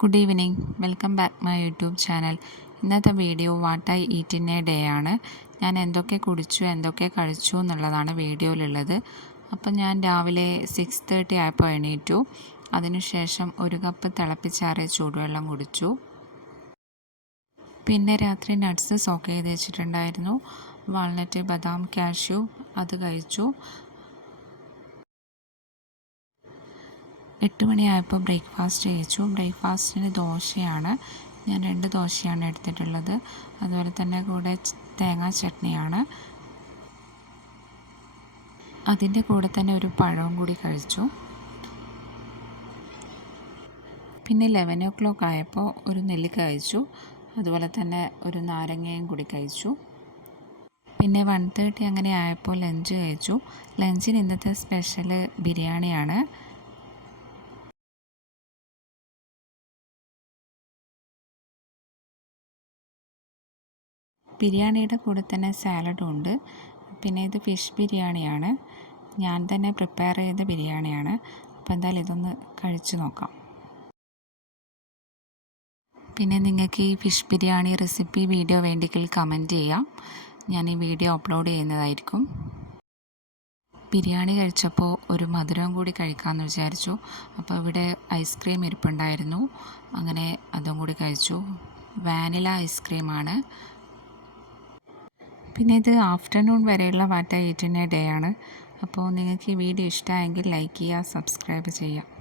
Good evening, welcome back my YouTube channel. ഇന്നത്തെ video what I eat in a day ആണ്. ഞാൻ എന്തൊക്കെ കുടിച്ചു എന്തൊക്കെ കഴിച്ചു എന്നുള്ളതാണ് വീഡിയോയിലുള്ളത്. അപ്പം ഞാൻ രാവിലെ 6:30 ആയപ്പോൾ എണീറ്റു. അതിനുശേഷം 1 കപ്പ് തിളപ്പിച്ചാറിയ ചൂടുവെള്ളം കുടിച്ചു. പിന്നെ രാത്രി നട്ട്സ് സോക്ക് ചെയ്ത് വെച്ചിട്ടുണ്ടായിരുന്നു. വാൾനട്ട്, ബദാം, കാഷ്യൂ അത് കഴിച്ചു. 8 മണിയായപ്പോൾ ബ്രേക്ക്ഫാസ്റ്റ് കഴിച്ചു. ബ്രേക്ക്ഫാസ്റ്റിന് ദോശയാണ്. ഞാൻ 2 ദോശയാണ് എടുത്തിട്ടുള്ളത്. അതുപോലെ തന്നെ കൂടെ തേങ്ങാ ചട്നിയാണ്. അതിൻ്റെ കൂടെ തന്നെ ഒരു പഴവും കൂടി കഴിച്ചു. പിന്നെ 11 ആയപ്പോൾ ഒരു നെല്ലിക്ക കഴിച്ചു. അതുപോലെ തന്നെ ഒരു നാരങ്ങയും കൂടി കഴിച്ചു. പിന്നെ 1:30 അങ്ങനെ ആയപ്പോൾ ലഞ്ച് കഴിച്ചു. ലഞ്ചിന് ഇന്നത്തെ സ്പെഷ്യൽ ബിരിയാണിയാണ്. ബിരിയാണിയുടെ കൂടെ തന്നെ സാലഡും ഉണ്ട്. പിന്നെ ഇത് ഫിഷ് ബിരിയാണിയാണ്. ഞാൻ തന്നെ പ്രിപ്പയർ ചെയ്ത ബിരിയാണിയാണ്. അപ്പോൾ എന്തായാലും ഇതൊന്ന് കഴിച്ചു നോക്കാം. പിന്നെ നിങ്ങൾക്ക് ഈ ഫിഷ് ബിരിയാണി റെസിപ്പി വീഡിയോ വേണ്ടെങ്കിൽ കമൻറ്റ് ചെയ്യാം. ഞാൻ ഈ വീഡിയോ അപ്ലോഡ് ചെയ്യുന്നതായിരിക്കും. ബിരിയാണി കഴിച്ചപ്പോൾ ഒരു മധുരം കൂടി കഴിക്കാമെന്ന് വിചാരിച്ചു. അപ്പോൾ ഇവിടെ ഐസ്ക്രീം ഇരിപ്പുണ്ടായിരുന്നു. അങ്ങനെ അതും കൂടി കഴിച്ചു. വാനില ഐസ്ക്രീമാണ്. പിന്നെ ഇത് ആഫ്റ്റർനൂൺ വരെയുള്ള what I eat in a day ആണ്. അപ്പോൾ നിങ്ങൾക്ക് ഈ വീഡിയോ ഇഷ്ടമായെങ്കിൽ ലൈക്ക് ചെയ്യുക, സബ്സ്ക്രൈബ് ചെയ്യുക.